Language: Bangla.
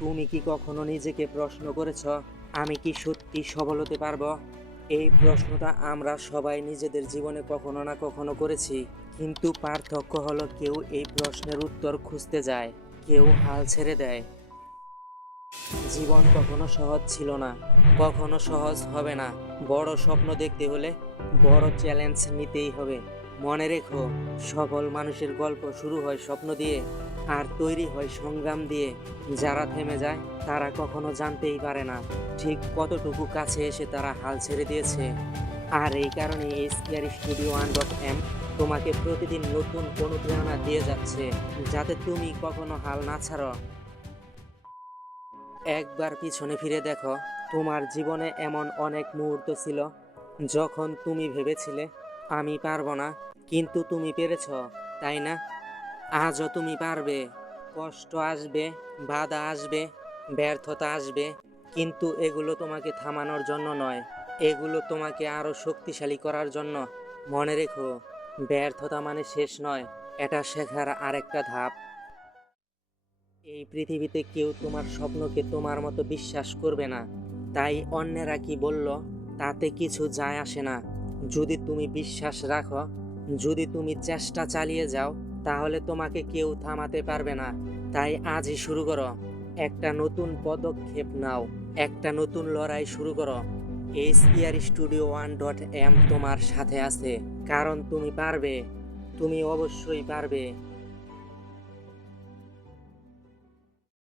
তুমি কি কখনো নিজেকে প্রশ্ন করেছ, আমি কি সত্যি সফল হতে পারবো? এই প্রশ্নটা আমরা সবাই নিজেদের জীবনে কখনো না কখনো করেছি, কিন্তু পার্থক্য হলো কেউ এই প্রশ্নের উত্তর খুঁজতে যায়, কেউ হাল ছেড়ে দেয়। জীবন কখনো সহজ ছিল না, কখনো সহজ হবে না। বড় স্বপ্ন দেখতে হলে বড় চ্যালেঞ্জ নিতেই হবে। মনে রেখো, সফল মানুষের গল্প শুরু হয় স্বপ্ন দিয়ে আর তৈরি হয় সংগ্রাম দিয়ে। যারা থেমে যায় তারা কখনো জানতেই পারে না ঠিক কতটুকু কাছে এসে তারা হাল ছেড়ে দিয়েছে। আর এই কারণে এই স্কেয়ারি স্টুডিও 1.m তোমাকে প্রতিদিন নতুন অনুপ্রেরণা দিয়ে যাচ্ছে, যাতে তুমি কখনো হাল না ছাড়ো। একবার পিছনে ফিরে দেখো, তোমার জীবনে এমন অনেক মুহূর্ত ছিল যখন তুমি ভেবেছিলে আমি পারবো না, কিন্তু তুমি পেরেছ, তাই না? আজও তুমি পারবে। কষ্ট আসবে, বাধা আসবে, ব্যর্থতা আসবে, কিন্তু এগুলো তোমাকে থামানোর জন্য নয়, এগুলো তোমাকে আরো শক্তিশালী করার জন্য। মনে রেখো, ব্যর্থতা মানে শেষ নয়, এটা শেখার আরেকটা ধাপ। এই পৃথিবীতে কেউ তোমার স্বপ্নকে তোমার মতো বিশ্বাস করবে না, তাই অন্যেরা কি বলল তাতে কিছু যায় আসে না। যদি তুমি বিশ্বাস রাখো, যদি তুমি চেষ্টা চালিয়ে যাও, তাহলে তোমাকে কেউ থামাতে পারবে না। তাই আজই শুরু করো, একটা নতুন পদক্ষেপ নাও, একটা নতুন লড়াই শুরু করো। এই স্পিয়ার স্টুডিও 1.m তোমার সাথে আছে, কারণ তুমি পারবে, তুমি অবশ্যই পারবে।